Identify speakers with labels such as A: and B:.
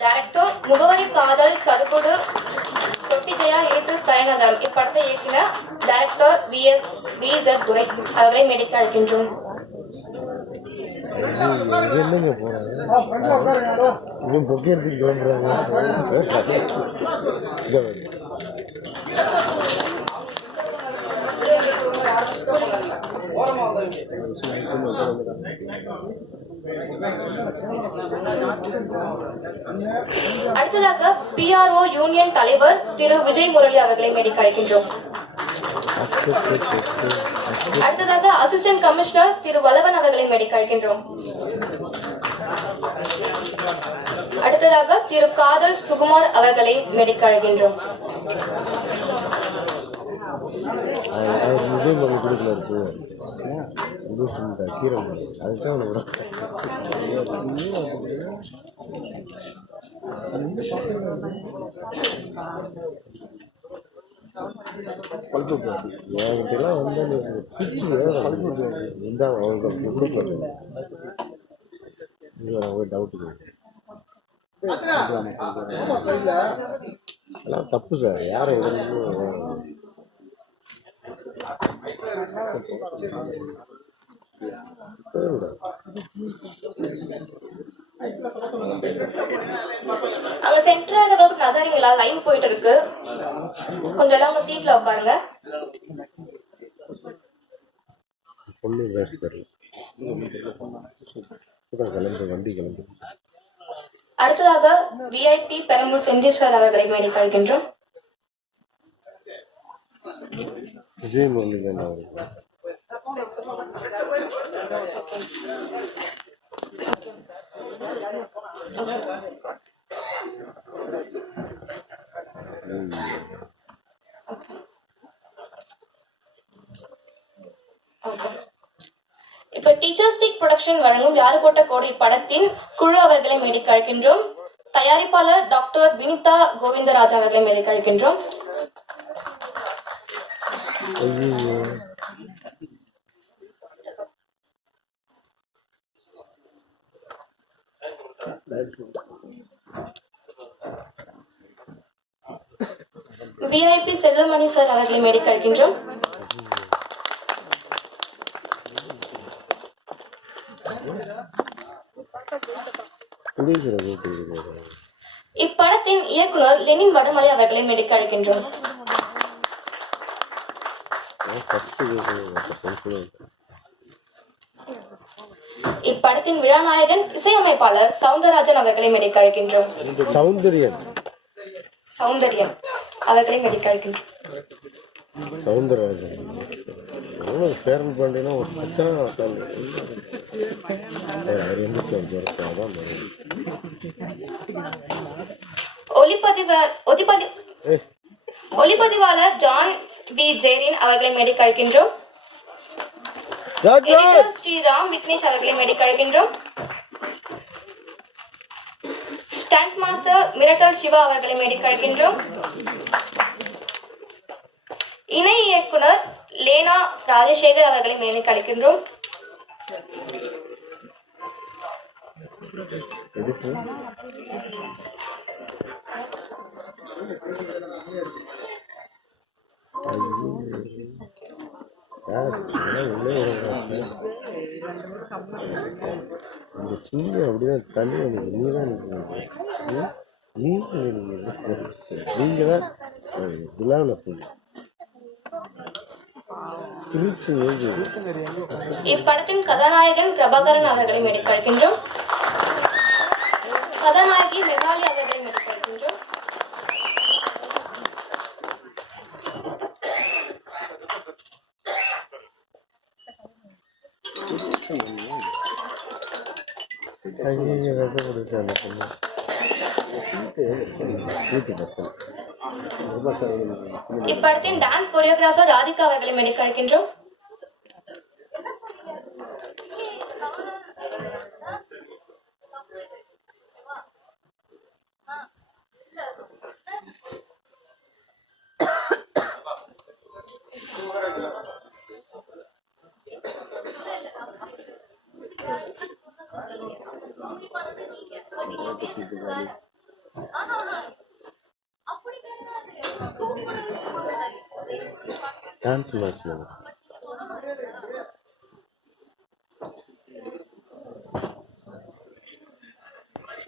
A: Director முகவரி காதல் சடுகுடு தொட்டி ஜெயா இருட்டு தலைநகரம் இப்படத்தை இயக்கின director V S V Z Durai. அவர்களை மேடைக்கு அழைக்கின்றோம்.
B: என்னங்க போறாங்க? இவன் எடுத்துட்டு கிளம்புறாங்க.
A: அடுத்ததாக பிஆர்ஓ யூனியன் தலைவர் திரு விஜய் முரளி அவர்களை மேடைக்கு அழைக்கின்றோம். அடுத்ததாக அசிஸ்டன்ட் கமிஷனர் திரு வளவன் அவர்களை மேடைக்கு அழைக்கின்றோம். அடுத்ததாக திரு காதல் சுகுமார் அவர்களை மேடைக்கு அழைக்கின்றோம்.
B: கொடுக்கல இருக்கு இது இந்த கீரை மகன் அதுதான் என்கிட்டலாம் வந்து அந்த குச்சி ஏன் ஒரு டவுட்டு அதெல்லாம் தப்பு சார். யாரை எதுவும்
A: அங்க சென்டராக ரோட் நகரிங்களா? லைன் போயிட்டு இருக்கு கொஞ்சம் எல்லாம் உங்க சீட்ல உட்காருங்க.
B: பொண்ணு பேச தெரியல. இப்பதான் கிளம்பு வண்டி கிளம்பு.
A: அடுத்ததாக விஐபி பெரம்பூர் செந்தீஸ்வர் அவர்களை மேடைக்கு அழைக்கின்றோம்
B: விஜய் முரளிதரன் அவர்கள்.
A: இப்ப டீச்சர்ஸ் டீக் ப்ரொடக்ஷன் வழங்கும் யாரு போட்ட கோடை படத்தின் குழு அவர்களை மேடைக்கு அழைக்கின்றோம். தயாரிப்பாளர் டாக்டர் வினிதா கோவிந்தராஜ் அவர்களை மேடைக்கு அழைக்கின்றோம். விஐபி செல்லுமணி சார் அவர்களை மேடைக்கு அழைக்கின்றோம். இப்படத்தின் இயக்குனர் லெனின் வடமலை அவர்களை மேடைக்கு அழைக்கின்றோம். இப்படத்தின் விழாநாயகன் இசையமைப்பாளர் சவுந்தரராஜன் அவர்களை மேடைக்கு அழைக்கின்றோம்.
B: சௌந்தர்யன்.
A: சௌந்தர்யன் அவர்களை மேடைக்கு அழைக்கின்றோம்.
B: சவுந்தரராஜன் எவ்வளோ பேரன் ஒரு சார்
A: ஒளிப்பதிவர் ஒளிப்பதி ஒளிப்பதிவாளர் ஜான் பி. ஜெயரின் அவர்களை மேடைக்கு அழைக்கின்றோம். எடிட்டர் ஸ்ரீராம் விக்னேஷ் அவர்களை மேடைக்கு அழைக்கின்றோம் ஸ்டண்ட் மாஸ்டர் மிரட்டல் சிவா அவர்களை மேடைக்கு அழைக்கின்றோம் இணை இயக்குனர் லேனா ராஜசேகர் அவர்களை மேடைக்கு அழைக்கின்றோம்
B: எதுக்கு யார் இந்த சிங்கம் அப்படிதான் தண்ணி எனக்கு நீ தான் நீங்க நீங்க தான் குலான சொல்லு திருச்சி எழுது.
A: இப்படத்தின் கதாநாயகன் பிரபாகரன் அவர்களை மேடைக்கு அழைக்கின்றோம் கதாநாயகி மெகாலி அவர்களை இப்படத்தின் டான்ஸ் கொரியோகிராஃபர் ராதிகா அவர்களை மேடைக்கு அழைக்கின்றோம்
B: சூப்பர் வேல்யூ டான்ஸ்